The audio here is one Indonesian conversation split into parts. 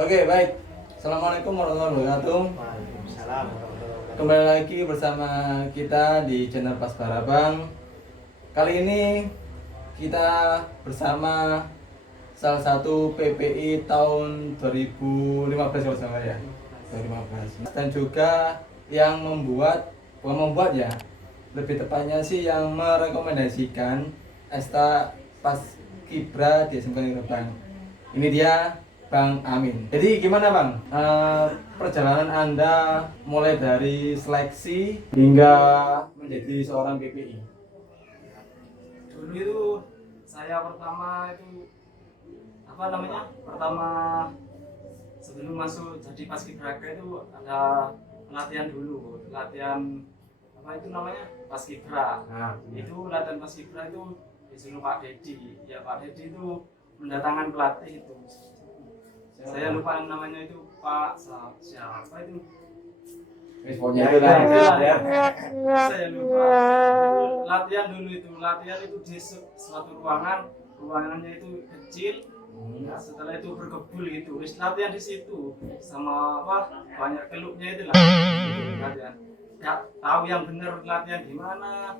Oke, baik. Assalamualaikum warahmatullahi wabarakatuh. Waalaikumsalam warahmatullahi wabarakatuh. Kembali lagi bersama kita di channel Pas Barabang. Kali ini kita bersama salah satu PPI tahun 2015 kalau salah ya. 2015. Dan juga yang bukan membuat ya. Lebih tepatnya sih yang merekomendasikan Esta Paskibra di SMK Negeri Gebang. Ini dia Bang Amin. Jadi gimana Bang? Perjalanan Anda mulai dari seleksi hingga menjadi seorang PPI? Dulu itu saya pertama itu pertama sebelum masuk jadi paskibraka itu ada pelatihan dulu, latihan paskibra. Itu latihan paskibra itu disuruh Pak Dedi. Ya Pak Dedi itu mendatangkan pelatih itu. Saya lupa namanya itu Pak siapa itu. Responnya itu lah ya. Saya lupa. Itu latihan itu di suatu ruangannya itu kecil. Nah, setelah itu berkebul gitu. Latihan di situ sama banyak keluknya itu lah. Latihan. Nggak tahu yang benar latihan gimana.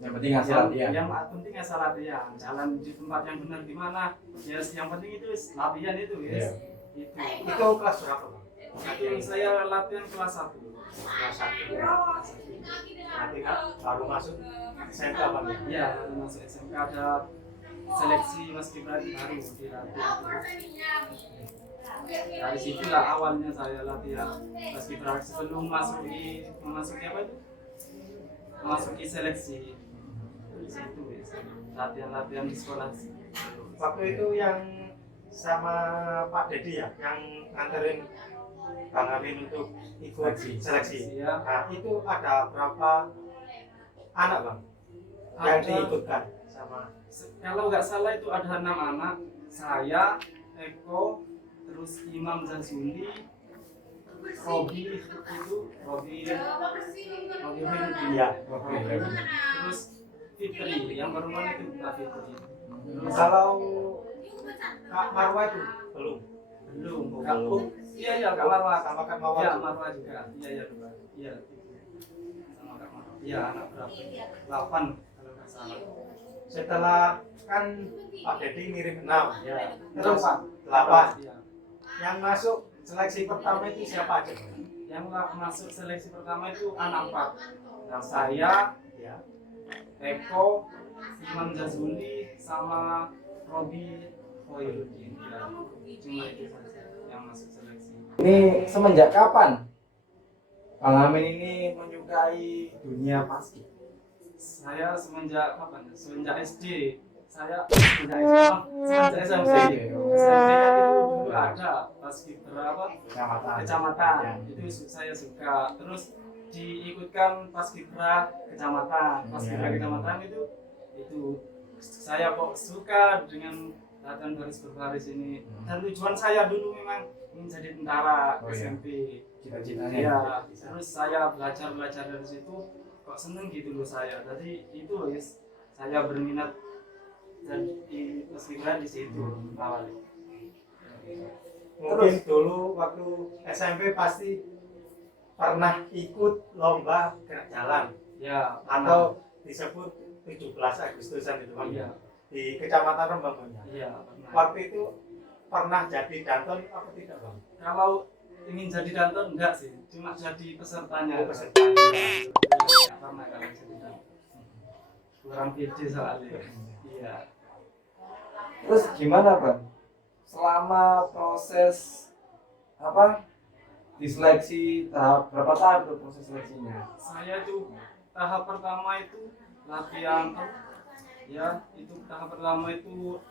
Yang penting hasil latihan. Yang penting asal latihan. Jalan di tempat yang benar gimana. Yes, yang penting itu latihan itu, yes. Yeah. Itu kelas berapa, Bang? Yang saya latihan kelas 1. Kelas 1. Nanti kan baru masuk SMK Bang ya? Iya, baru masuk SMK ada seleksi paskibra baru dilatih. Dari situlah awalnya saya latihan paskibra sebelum memasuki seleksi. Di situ ya, latihan di sekolah. Waktu itu yang sama Pak Dedi ya, yang nganterin Bang Amin untuk ikut seleksi. Ya. Nah, itu ada berapa anak Bang yang diikutkan sama? Kalau nggak salah itu ada 6 anak. Saya, Eko, terus Imam Zazuli, Robi Hoirudin. Iya. Terus Fitri, yang baru mana itu Kak Fitri. Terus Kalau Kak Marwa itu belum. belum. Iya Kak Marwa. Sama Kak Marwa. Iya Marwa juga. Iya lupa. Iya. Sama Kak Marwa. Iya anak berapa? 8 kalau nggak salah. Setelah kan Pak Dedi ngirim 6 Ya. terus 8. Iya. Yang masuk seleksi pertama itu siapa aja? Yang masuk seleksi pertama itu anak 4. Nah, saya, Ya. Eko, Imam Zazuli, sama Robi Hoirudin. Ya, cuma itu saja yang masuk seleksi. Ini semenjak kapan Bang Amin ini menyukai dunia paskib? Saya semenjak kapan? Semenjak SD. Semenjak SMP. SMP itu dulu ada paskibra kecamatan. Itu saya suka. Terus diikutkan paskibra kecamatan. Paskibra kecamatan itu saya kok suka dengan latihan baris berbaris ini. Dan tujuan saya dulu memang ingin jadi tentara SMP. Cita-citanya. Ya, terus saya belajar dari situ kok seneng gitu loh saya. Jadi itu saya berminat dan di paskibra di situ awalnya. Mungkin dulu waktu SMP pasti pernah ikut lomba gerak jalan Ya, atau disebut 17 Agustusan itu Bang. Iya. Di Kecamatan Rembang Bang. Iya, pernah. Waktu itu pernah jadi danton apa tidak Bang? Kalau ingin jadi danton enggak sih, cuma jadi pesertanya. Pesertanya. Enggak pernah kalau jadi danton. Kurang pede soalnya. Iya. Terus gimana Bang? Selama proses diseleksi berapa tahap tuh proses seleksinya? Saya itu tahap pertama itu latihan tahap pertama itu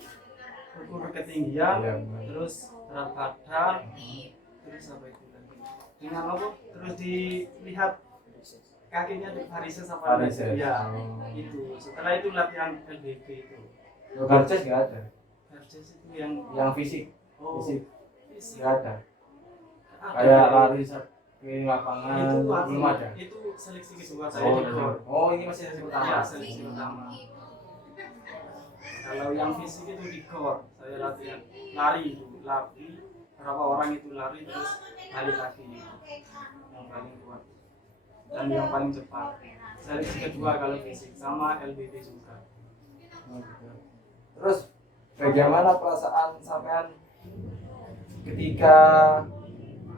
ukur ketinggian, Iya. terus berat badan, terus apa itu lagi? Dengan apa? Terus dilihat kakinya tuh varises apa enggak? Varises. Ya, itu. Setelah itu latihan LBB itu. Garces nggak ada? Garces itu yang Fisik? oh, Fisik fisik. nggak ada. Ada. Kayak lari ke lapangan itu belum ada. Itu seleksi kedua saya di GOR. Ini masih seleksi pertama. Ya, seleksi pertama. Kalau yang fisik itu di GOR, saya latihan lari itu, lari, berapa orang itu lari terus balik lagi yang paling kuat dan yang paling cepat. Seleksi kedua kalau fisik sama LBT juga. Terus bagaimana perasaan sampean ketika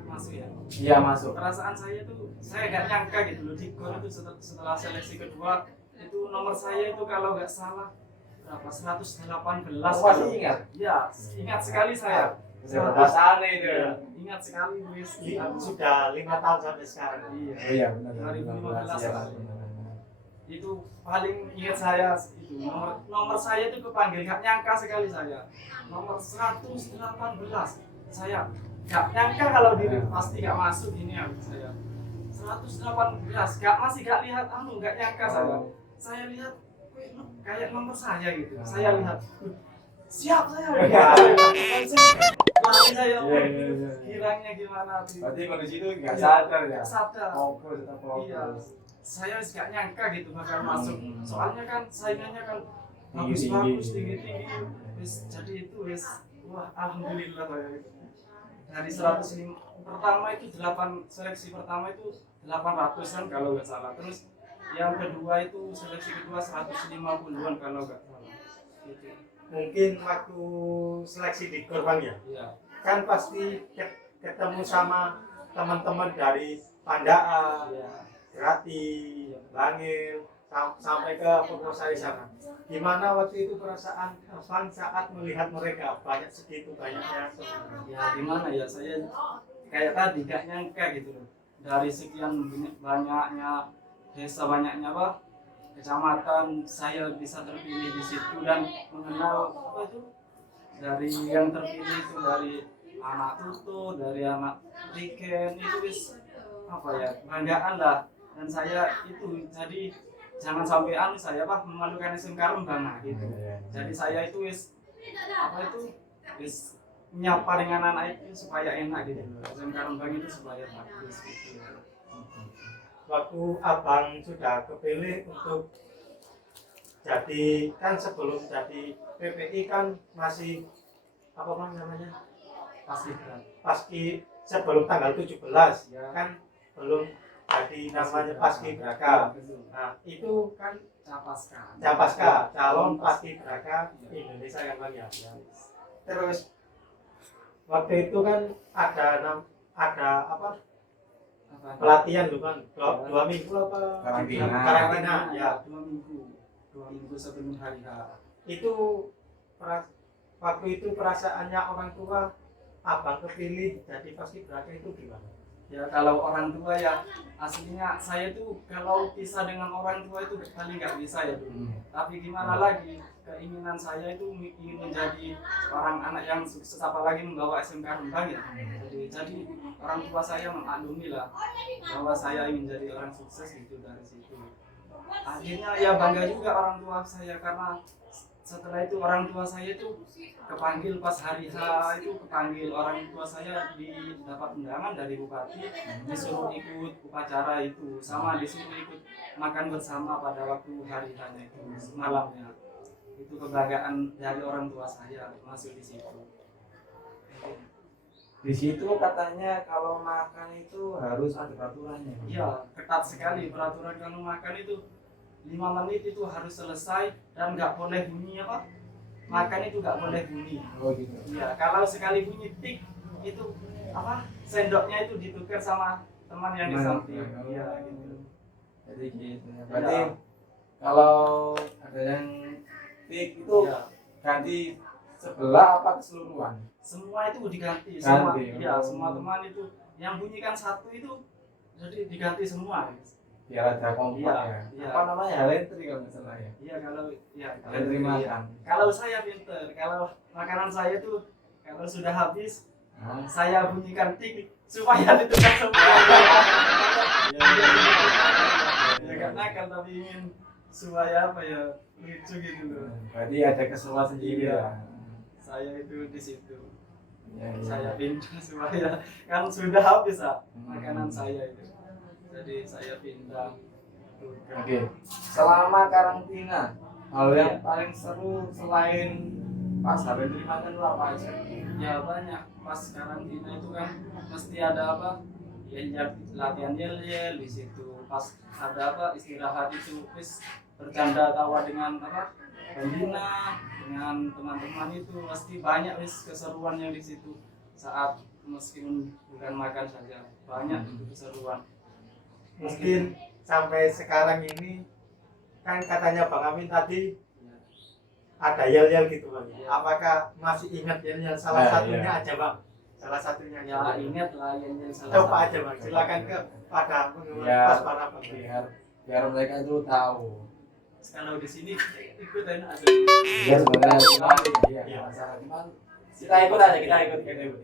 Masuk ya. dia masuk? Perasaan saya tuh saya nggak nyangka gitu loh, di GOR itu setelah seleksi kedua itu nomor saya itu kalau nggak salah berapa 118. Masih ingat? Iya, ingat sekali saya. Perasaan itu. Iya, ingat sekali Luis. Sudah 5 tahun sampai sekarang. Iya. Oh iya benar. 2015 ya. lah. Itu paling ingat saya itu nomor saya itu kepanggil, nggak nyangka sekali saya. Nomor 118 saya nggak nyangka kalau diri pasti nggak masuk ini ya saya. 118 masih nggak lihat nggak nyangka saya lihat kayak nomor saya gitu. Saya lihat siap saya. Lari saya kiranya gimana tuh. Berarti kondisi itu nggak sadar ya? Sadar. Fokus, tetap fokus. Iya. Saya nggak nyangka gitu bakal masuk. Soalnya kan saingannya kan bagus-bagus, tinggi-tinggi. Jadi itu wah alhamdulillah saya itu. Dari 105 pertama itu 8 seleksi pertama itu 800-an kalau nggak salah. Terus yang kedua itu seleksi kedua 150-an kalau nggak salah. Gitu. Mungkin waktu seleksi di Korban ya, Iya. kan pasti ketemu sama teman-teman dari Pandaan, Iya. Grati, Bangil, sampai ke Purwosari sana. Gimana waktu itu perasaan Abang saat melihat mereka banyak segitu banyaknya? Ya gimana ya, saya kayak tadi gak nyangka gitu loh. Dari sekian banyaknya desa, banyaknya kecamatan, saya bisa terpilih di situ dan mengenal dari yang terpilih itu dari anak Tutu, dari anak Riken, itu banggaan lah. Dan saya itu jadi jangan sampai saya memalukan SMK Rembang gitu. Jadi saya itu menyapa dengan anak itu supaya enak gitu. SMK Rembang itu supaya bagus gitu. Waktu Abang sudah kepilih untuk jadi, kan sebelum jadi PPI kan masih apa namanya? Paski sebelum tanggal 17 Ya. kan belum jadi namanya Paski Braka. Nah, itu kan Capaska, calon Paski Braka Indonesia kan Bang ya. Terus waktu itu kan ada pelatihan tuh kan, 2 minggu apa? Karantina ya. 2 minggu sebelum hari H. Itu waktu itu perasaannya orang tua Abang kepilih jadi Paski Braka itu gimana? Ya kalau orang tua ya aslinya saya tuh kalau pisah dengan orang tua itu paling nggak bisa ya dulu. Tapi gimana lagi, keinginan saya itu ingin menjadi seorang anak yang sukses, apalagi membawa SMK Rembang ya. Jadi orang tua saya memaklumi lah bahwa saya ingin jadi orang sukses gitu dari situ. Akhirnya ya bangga juga orang tua saya karena setelah itu orang tua saya itu kepanggil pas hari H, itu kepanggil orang tua saya dapat undangan dari bupati, disuruh ikut upacara itu, sama disuruh ikut makan bersama pada waktu hari H-nya itu malamnya. Itu kebanggaan dari orang tua saya masuk di situ. Di situ katanya kalau makan itu harus ada peraturannya. Iya, ketat sekali peraturan kalau makan itu 5 menit itu harus selesai dan nggak boleh bunyi makan itu nggak boleh bunyi. Oh gitu. Iya, kalau sekali bunyi tik itu sendoknya itu ditukar sama teman yang di samping. Iya gitu. Jadi gitu. Berarti kalau ada yang tik itu ganti sebelah apa keseluruhan? Semua itu diganti. Semua teman itu yang bunyikan satu itu jadi diganti semua. Biar ada kompak ya. Apa namanya? Halentri kalau nggak salah ya. Iya kalau Halentri makan. Kalau saya pinter, kalau makanan saya tuh kalau sudah habis saya bunyikan tik supaya ditukar semua. Ya gak nakal tapi ingin supaya lucu gitu loh. Berarti ada keseruan sendiri ya. Saya itu di situ. Ya. Saya pindah supaya kan sudah habis makanan saya itu. Jadi saya pindah. Oke. Selama karantina, hal yang paling seru selain pas hari ini makan lu apa aja? Ya banyak, pas karantina itu kan mesti ada apa, ya latihan yel-yel di situ. Pas ada apa istirahat itu terus bercanda tawa dengan apa pembina, dengan teman-teman itu pasti banyak wis keseruan yang di situ saat meskipun bukan makan saja banyak itu keseruan. Mungkin sampai sekarang ini kan katanya Bang Amin tadi ada yel-yel gitu Bang. Apakah masih ingat yel-yel salah satunya aja Bang? Salah satunya Ya aja. ingat lah yang salah Coba satu. aja Bang, silakan ke pada penggemar Ya, pas para Bang. biar mereka itu tahu. Kalau di sini ikutin aja. Biar sebenarnya Iya. masalah cuman kita ikut aja, kita ikut.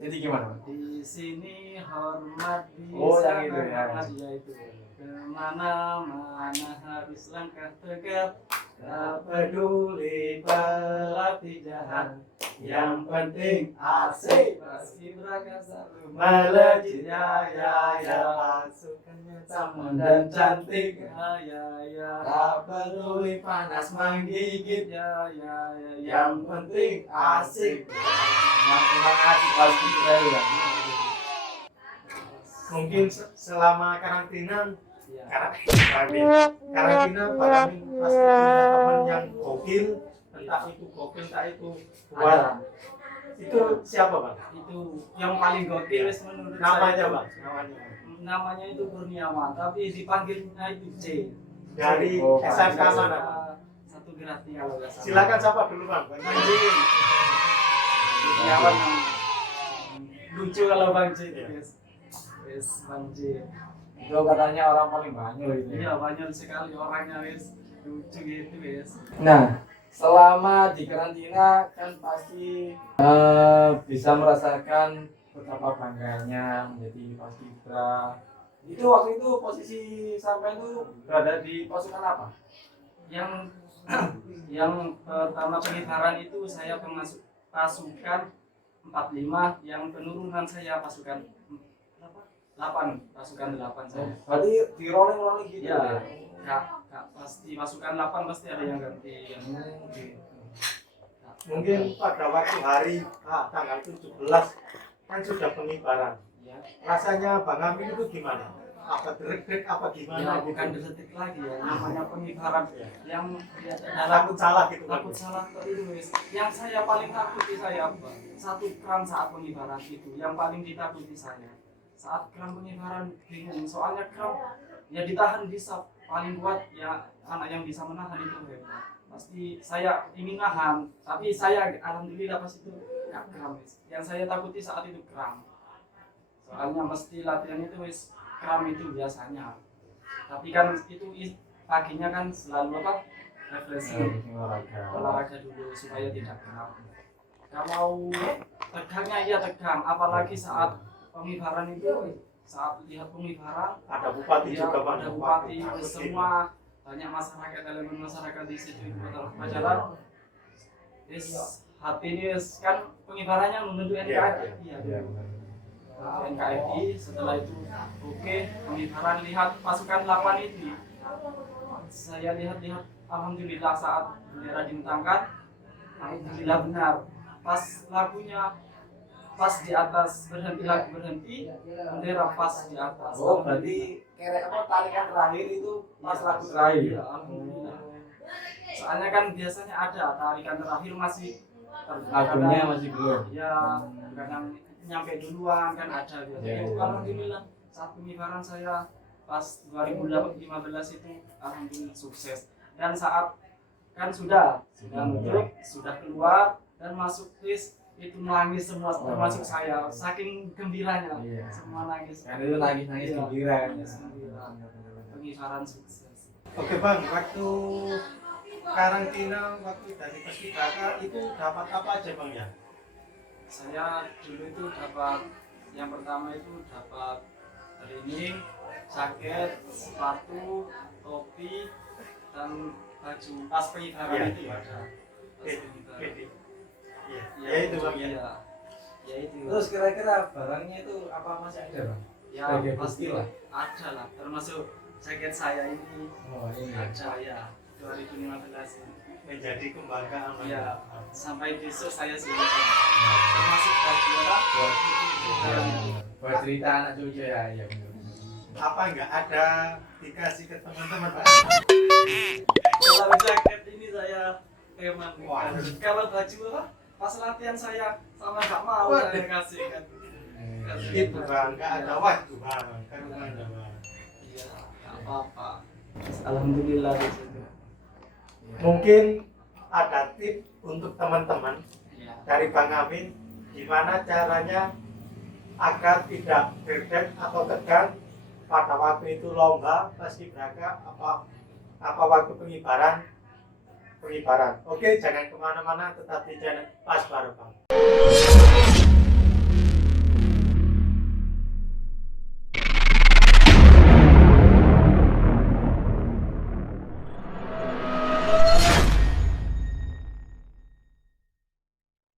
Jadi gimana? Bang? Di sini hormat Oh, bisa yang itu ya. hormat ya itu. Kemana-mana harus langkah tegap. Tak peduli pelatih jahat, yang penting asik paskibraka selalu melejit ya Pasukannya sama dan cantik ya Tak peduli panas menggigit, ya yang penting asik. Memang asik pasti kita ya. mungkin selama karantina ya. karantina Bang Amin pasti punya teman yang gokil, entah itu gokil entah itu buat. Ada. Itu siapa Bang? Itu yang paling gokil wis menurut Namanya saya. Bang, namanya Namanya itu Kurniawan tapi dipanggilnya itu C. dari Oh, SMK Pak. mana Bang? Satu Grati kalau nggak salah. Silakan sapa dulu Bang. Bang J. Kurniawan yang lucu kalau Bang J itu guys. Yes, Bang J. Itu katanya orang paling banyak itu. Iya banyak sekali orangnya wis lucu gitu guys. Nah, selama di karantina kan pasti bisa merasakan betapa bangganya menjadi paskibra. Itu waktu itu posisi sampai itu berada di pasukan apa? Yang yang pertama pengibaran itu saya pasukan 45, yang penurunan saya pasukan 8, pasukan 8 saya. Berarti di rolling gitu Iya, Kak, pasti pasukan 8 pasti ada yang ganti. Mungkin pada waktu hari tanggal 17 kan sudah pengibaran. Ya, Rasanya Bang Amin itu gimana? Apa deg-deg apa ya gimana? bukan detik lagi ya, namanya pengibaran yang ya, Takut salah gitu Bang. takut salah itu wis. Yang saya paling takuti saya apa? Satu kram saat pengibaran itu yang paling ditakuti saya. Saat kram pengibaran bingung, soalnya kram ya ditahan bisa paling kuat ya anak yang bisa menahan itu hebat. Pasti saya ingin nahan, tapi saya alhamdulillah pas itu nggak kram wis. Yang saya takuti saat itu kram. Soalnya mesti latihan itu wis kram itu biasanya. Tapi kan itu paginya kan selalu apa? Refreshing. Olahraga dulu supaya tidak kram. Kalau tegangnya iya tegang, apalagi saat pengibaran itu saat lihat pengibaran Ada bupati ya, juga Bang. ada bupati semua banyak masyarakat elemen masyarakat di situ ikut upacara. Yes, hati ini kan pengibarannya membentuk NKRI ya. NKRI setelah itu oke pengibaran lihat pasukan 8 ini saya lihat alhamdulillah saat bendera dibentangkan alhamdulillah benar pas lagunya pas di atas berhenti lagu berhenti bendera pas di atas. Oh, berarti kerek apa tarikan terakhir itu pas lagu terakhir. Iya, alhamdulillah. Soalnya kan biasanya ada tarikan terakhir masih Lagunya masih belum. ya kadang nyampe duluan kan ada biasanya. Ya, ya. Alhamdulillah saat pengibaran saya pas 2015 itu alhamdulillah sukses. Dan saat kan sudah nutup, sudah keluar dan masuk list itu nangis semua termasuk saya saking gembiranya semua nangis. Kan itu nangis gembira. Nangis gembira. Pengibaran sukses. Oke Bang, waktu karantina waktu dari paskibraka itu dapat apa aja Bang ya? Saya dulu itu dapat yang pertama itu dapat training, jaket, sepatu, topi dan baju pas pengibaran itu ada. Pas pengibaran. Iya, ya itu Bang ya. Iya. Ya itu. Terus kira-kira barangnya itu apa masih ada, Bang? Ya sebagai pasti bukti lah. ada lah, termasuk jaket saya ini Oh, ini. ada ya. 2015 ini. menjadi kebanggaan bagi Ya, Bapak. sampai besok saya sudah termasuk juara. Buat cerita anak cucu ya, ya. Apa enggak ada dikasih ke teman-teman Pak? Kalau jaket ini saya emang Wah. kalau baju apa pas latihan saya sama nggak mau Waduh. saya kasih kan. Itu Bang, enggak ada waktu Bang, kan ada Bang. Iya, nggak apa-apa. Alhamdulillah di situ. Mungkin ada tips untuk teman-teman Iya. dari Bang Amin gimana caranya agar tidak berdek atau tegang pada waktu itu lomba paskibraka apa waktu pengibaran. Oke, jangan kemana-mana, tetap di channel Pas Barabang.